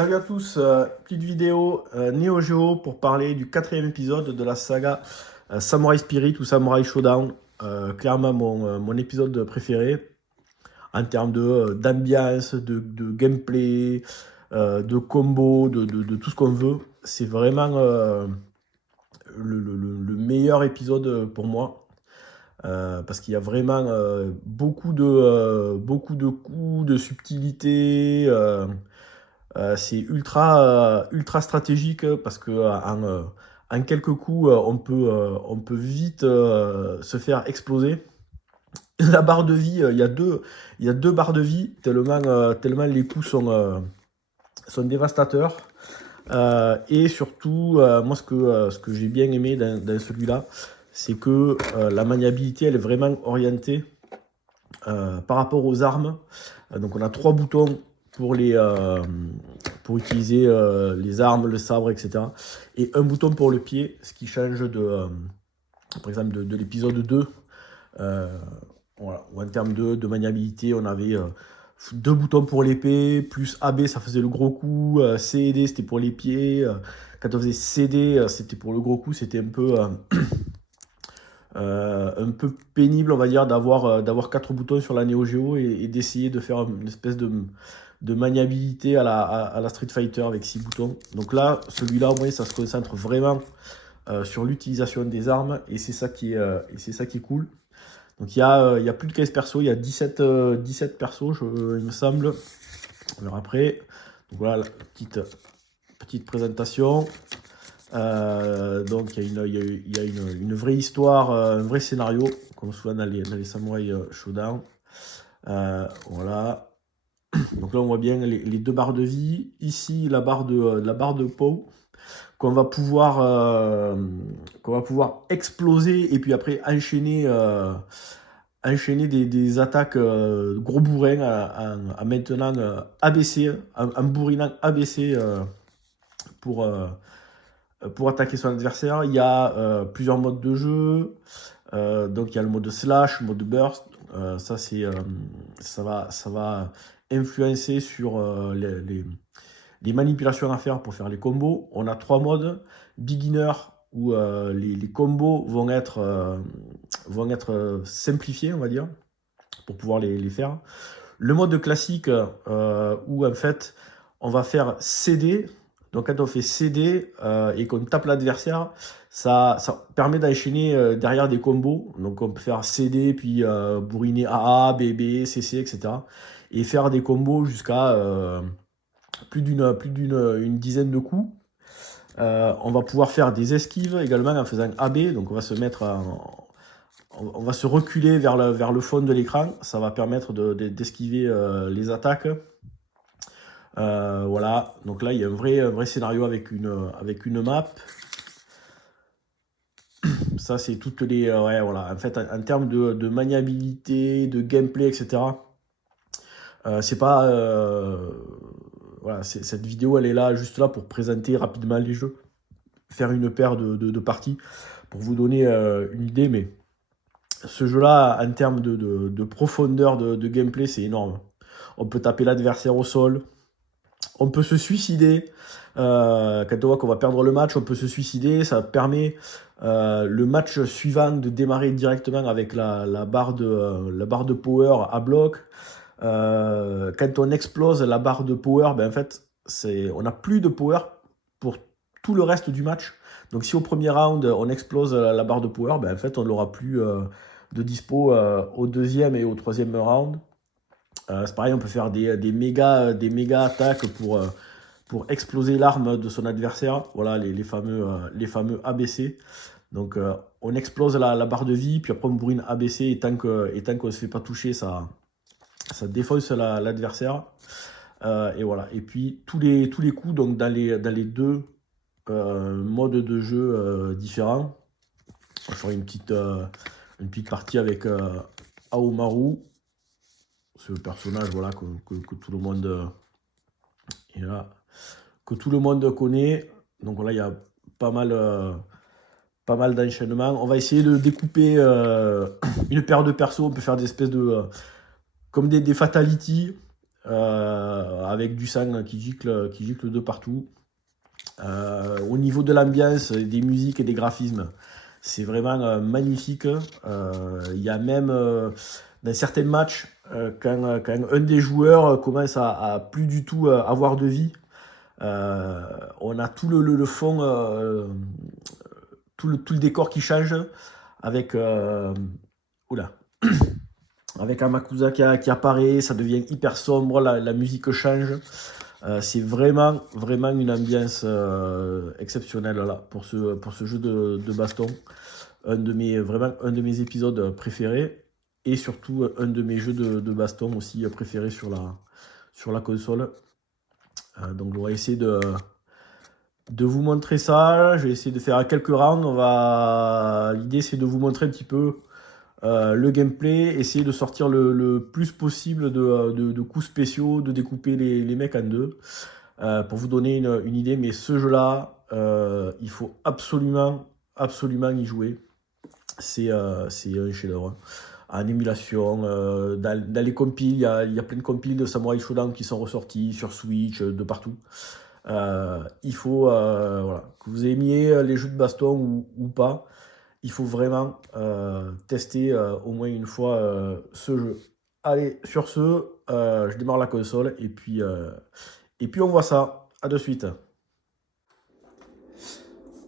Salut à tous, petite vidéo Neo Geo pour parler du quatrième épisode de la saga Samurai Spirit ou Samurai Showdown. Clairement mon épisode préféré en termes d'ambiance, de gameplay, de combo, de tout ce qu'on veut. C'est vraiment le meilleur épisode pour moi. Parce qu'il y a vraiment beaucoup de coups, de subtilité. C'est ultra stratégique parce que en quelques coups, on peut vite se faire exploser. La barre de vie, il y a deux barres de vie, tellement les coups sont dévastateurs. Et surtout, moi, ce que j'ai bien aimé dans celui-là, c'est que la maniabilité, elle est vraiment orientée par rapport aux armes. Donc, on a trois boutons pour utiliser les armes, le sabre, etc. Et un bouton pour le pied, ce qui change par exemple, de l'épisode 2. Voilà. Ou en termes de maniabilité, on avait deux boutons pour l'épée, plus AB, ça faisait le gros coup, C et D, c'était pour les pieds. Quand on faisait CD, c'était pour le gros coup, c'était un peu pénible, on va dire, d'avoir quatre boutons sur la Neo Geo et d'essayer de faire une espèce de maniabilité à la Street Fighter avec 6 boutons. Donc là, celui-là, au moins, ça se concentre vraiment sur l'utilisation des armes et c'est ça qui est cool. Donc il y a plus de 15 persos, il y a 17 persos, il me semble. Alors après, donc voilà la petite présentation. Donc il y a une vraie histoire, un vrai scénario, comme souvent dans les Samurai Showdown. Voilà. Donc là on voit bien les deux barres de vie. Ici la barre de Pow qu'on va pouvoir exploser et puis après enchaîner des attaques gros bourrins en maintenant ABC, en bourrinant ABC pour attaquer son adversaire. Il y a plusieurs modes de jeu. Donc il y a le mode slash, le mode burst. Ça, ça va influencer sur les manipulations à faire pour faire les combos. On a trois modes. Beginner, où les combos vont être simplifiés, on va dire, pour pouvoir les faire. Le mode classique, où en fait, on va faire CD. Donc quand on fait CD et qu'on tape l'adversaire, ça permet d'enchaîner derrière des combos. Donc on peut faire CD, puis bourriner AA, BB, CC, etc. Et faire des combos jusqu'à plus d'une dizaine de coups. On va pouvoir faire des esquives également en faisant AB. Donc on va se mettre on va se reculer vers le fond de l'écran. Ça va permettre d'esquiver les attaques. Voilà, donc là il y a un vrai scénario avec une map. Ça c'est toutes les... ouais, voilà. En fait, en termes de maniabilité, de gameplay, etc. C'est pas... voilà, cette vidéo elle est là juste là pour présenter rapidement les jeux. Faire une paire de parties pour vous donner une idée, mais ce jeu-là, en termes de profondeur de gameplay, c'est énorme. On peut taper l'adversaire au sol, on peut se suicider. Quand on voit qu'on va perdre le match, on peut se suicider. Ça permet le match suivant de démarrer directement avec la barre de power à bloc. Quand on explose la barre de power, ben en fait, on n'a plus de power pour tout le reste du match. Donc si au premier round, on explose la barre de power, ben en fait, on n'aura plus de dispo au deuxième et au troisième round. C'est pareil, on peut faire des méga attaques pour exploser l'arme de son adversaire. Voilà les fameux ABC. Donc on explose la barre de vie, puis après on bourrine ABC et tant qu'on ne se fait pas toucher, ça défonce l'adversaire. Et voilà. Et puis tous les coups donc dans les deux modes de jeu différents. Je ferai une petite partie avec Aomaru, ce personnage voilà, que tout le monde est là, que tout le monde connaît. Donc voilà, il y a pas mal d'enchaînements. On va essayer de découper une paire de persos. On peut faire des espèces de comme des fatalities. avec du sang qui gicle de partout. Au niveau de l'ambiance, des musiques et des graphismes, c'est vraiment magnifique. Il y a même dans certains matchs, quand un des joueurs commence à plus du tout avoir de vie, on a tout le fond, tout le décor qui change avec, oula, avec Amakusa qui apparaît, ça devient hyper sombre, la musique change. C'est vraiment, vraiment une ambiance exceptionnelle là, pour ce jeu de baston. Vraiment un de mes épisodes préférés et surtout un de mes jeux de baston aussi préférés sur la console. Donc on va essayer de vous montrer ça. Je vais essayer de faire quelques rounds. L'idée c'est de vous montrer un petit peu le gameplay, essayer de sortir le plus possible de coups spéciaux, de découper les mecs en deux, pour vous donner une idée. Mais ce jeu-là, il faut absolument y jouer. C'est un chef-d'œuvre. En émulation, dans les compiles, il y a plein de compiles de Samurai Shodown qui sont ressortis sur Switch, de partout. Il faut, voilà, que vous aimiez les jeux de baston ou pas, il faut vraiment tester au moins une fois ce jeu. Allez, sur ce, je démarre la console et puis on voit ça. À de suite.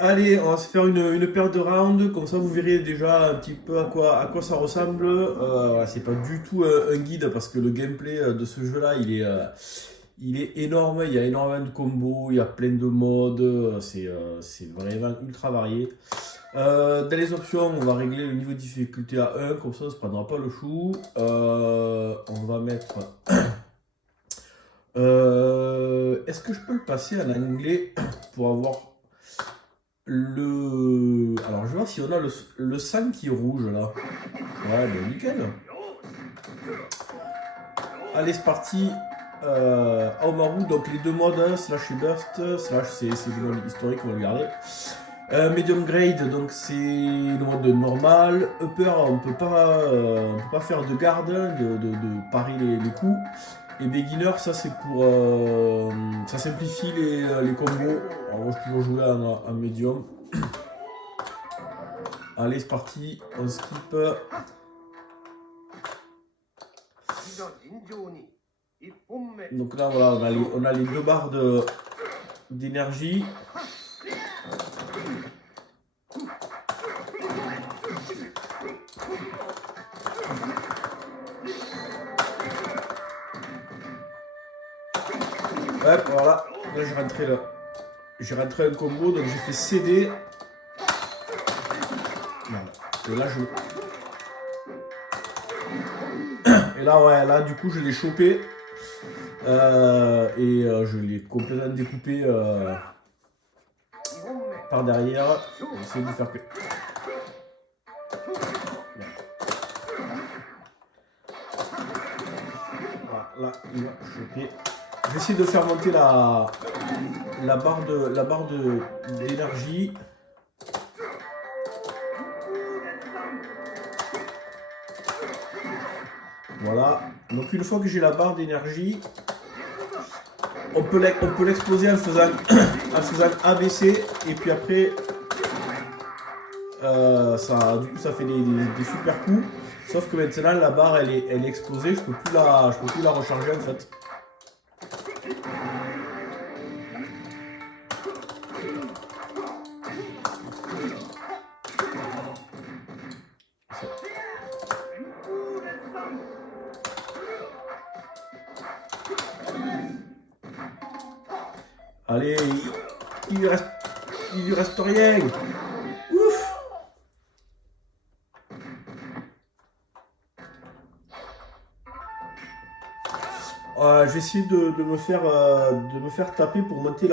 Allez, on va se faire une paire de rounds, comme ça vous verrez déjà un petit peu à quoi ça ressemble. Voilà, c'est pas du tout un guide parce que le gameplay de ce jeu-là, il est énorme, il y a énormément de combos, il y a plein de modes, c'est vraiment ultra varié. Dans les options, on va régler le niveau de difficulté à 1, comme ça on ne se prendra pas le chou. On va mettre... Est-ce que je peux le passer en anglais pour avoir le... Alors je vais voir si on a le sang qui est rouge là. Ouais, ben nickel. Allez, c'est parti. Aomaru, donc les deux modes, slash et burst, slash c'est le mode historique, on va le garder. Medium grade, donc c'est le mode normal. Upper, on peut pas faire de garde, de parer les coups. Et beginner, ça c'est pour... ça simplifie les combos. Alors moi je peux jouer en medium. Allez, c'est parti, on skip. Donc là voilà, on a les deux barres d'énergie. Hop, voilà, là j'ai rentré un combo, donc j'ai fait céder. Et là et là ouais, là du coup je l'ai chopé et je l'ai complètement découpé par derrière. On va essayer de faire que... Voilà, là il va choper. Je vais essayer de faire monter la barre d'énergie. Voilà. Donc une fois que j'ai la barre d'énergie, on peut l'exploser en faisant ABC et puis après du coup ça fait des super coups. Sauf que maintenant la barre elle est explosée, je peux plus la recharger en fait. Allez, il lui reste rien. Ouf. Je vais essayer de me faire taper pour monter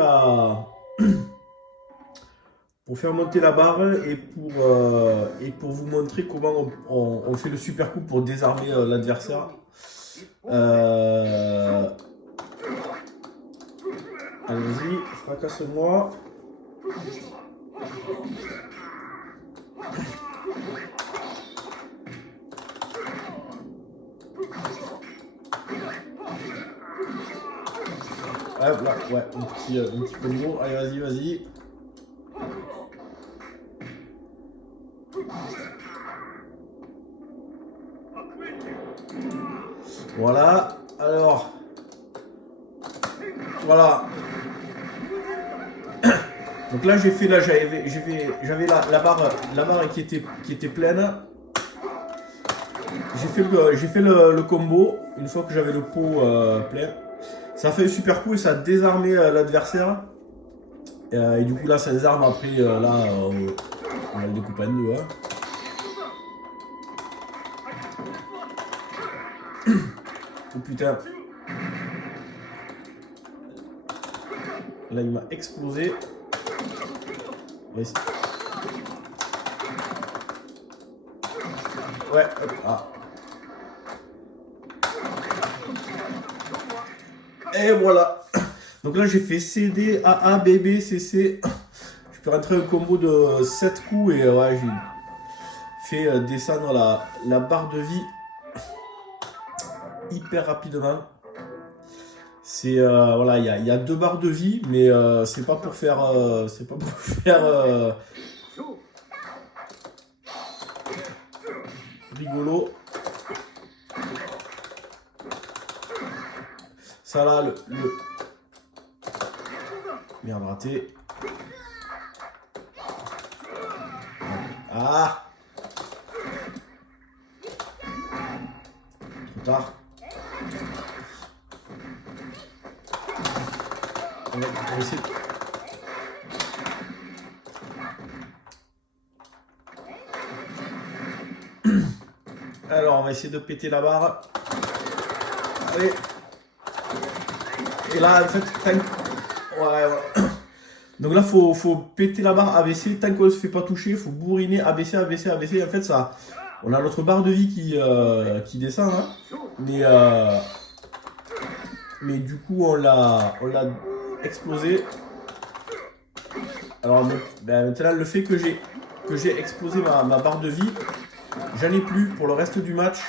pour faire monter la barre et pour vous montrer comment on fait le super coup pour désarmer l'adversaire. Allez-y, fracasse-moi. Hop là, ouais, un petit combo. Allez, vas-y, vas-y. Voilà, alors. Voilà. Donc là, j'ai fait, là, j'avais la barre qui était pleine. J'ai fait le combo une fois que j'avais le pot plein. Ça fait un super coup et ça a désarmé l'adversaire. Et du coup, là, ça désarme après. On va le découper en deux. Hein. Oh putain. Là, il m'a explosé. Ouais, hop, ah. Et voilà. Donc là, j'ai fait CD, AA, BB, CC. Je peux rentrer un combo de 7 coups et ouais, j'ai fait descendre la barre de vie hyper rapidement. C'est voilà, il y a 2 barres de vie, mais c'est pas pour faire rigolo. Ça là, merde, raté. Ah, trop tard. On va essayer. Alors, on va essayer de péter la barre. Allez. Et là, en fait, ouais, voilà. Donc là, faut péter la barre ABC. Tant qu'on ne se fait pas toucher, il faut bourriner ABC, ABC, ABC. En fait, ça, on a notre barre de vie qui descend. Hein. Mais du coup, on l'a explosé. Alors maintenant, le fait que j'ai explosé ma barre de vie, j'en ai plus pour le reste du match.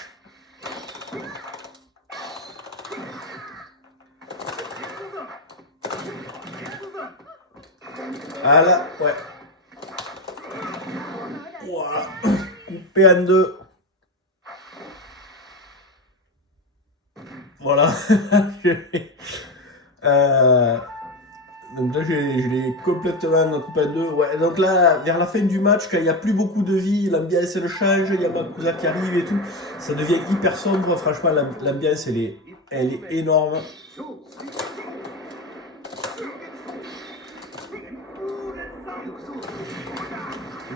Ah là, ouais. Voilà. Coupé en deux. Voilà. Donc là, je l'ai complètement coupé en deux. Ouais, donc là, vers la fin du match, quand il n'y a plus beaucoup de vie, l'ambiance elle change, il y a Makusa qui arrive et tout, ça devient hyper sombre. Franchement, l'ambiance elle est énorme.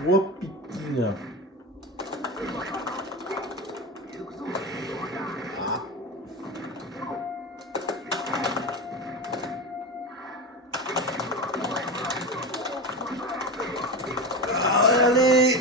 Wopitine. Ah. Allez.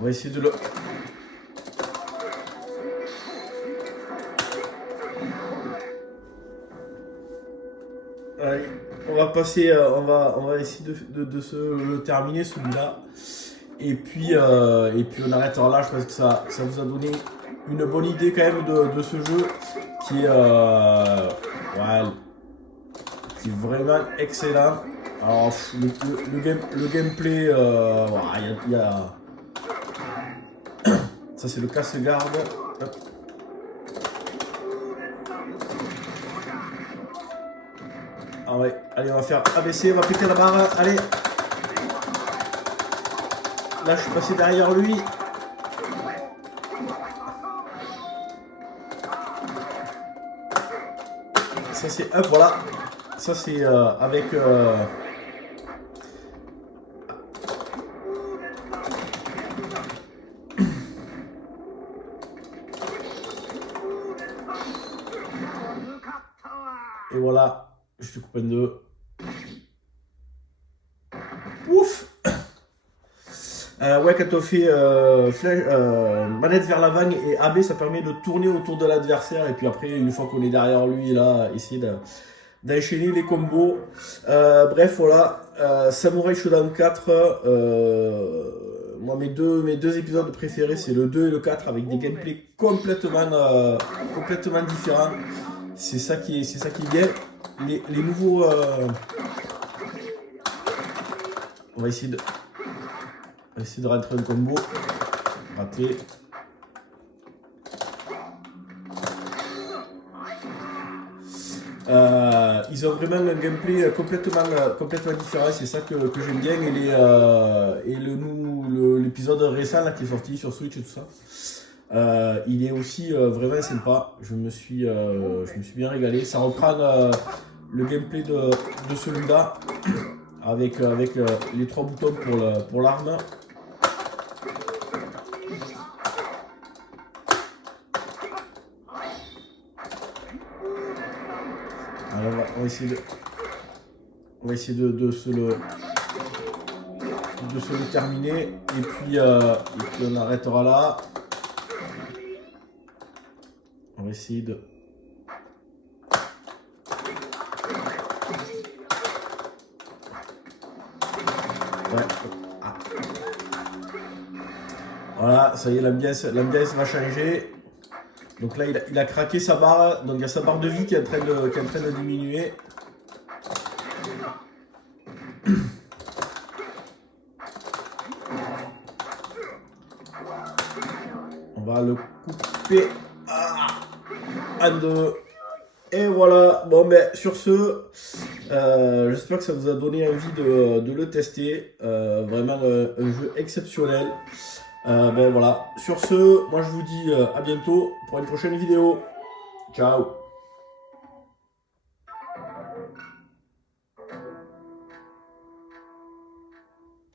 On va essayer de le... Allez, on va passer, on va essayer de se le terminer celui-là. Et puis on arrêtera là. Je pense que ça vous a donné une bonne idée quand même de ce jeu qui est, ouais, qui est vraiment excellent. Alors le gameplay, il y a... Ça c'est le casse-garde. Ah ouais, allez, on va faire ABC, on va péter la barre, allez. Là, je suis passé derrière lui. Ça c'est up, voilà. Ça c'est avec... Et voilà, je te coupe en deux. Ouf. Ouais, quand on fait manette vers l'avant et AB, ça permet de tourner autour de l'adversaire. Et puis après, une fois qu'on est derrière lui, là, essayer d'enchaîner les combos. Bref, voilà. Samurai Shodown 4. Moi, mes deux épisodes préférés, c'est le 2 et le 4 avec des gameplays complètement différents. C'est ça qui est bien. Les nouveaux. On va essayer de rentrer un combo. Raté. Ils ont vraiment un gameplay complètement différent, c'est ça que j'aime bien. Et l'épisode récent là, qui est sorti sur Switch et tout ça, il est aussi vraiment sympa. Je me suis bien régalé. Ça reprend le gameplay de celui-là avec les 3 boutons pour l'arme. Alors on va essayer de se le terminer et puis on arrêtera là. On va essayer de Voilà, ça y est, l'ambiance va changer. Donc là, il a craqué sa barre. Donc il y a sa barre de vie qui est en train de diminuer. On va le couper en deux. Et voilà. Bon, ben sur ce, j'espère que ça vous a donné envie de le tester. Vraiment un jeu exceptionnel. Ben voilà. Sur ce, moi je vous dis à bientôt pour une prochaine vidéo. Ciao.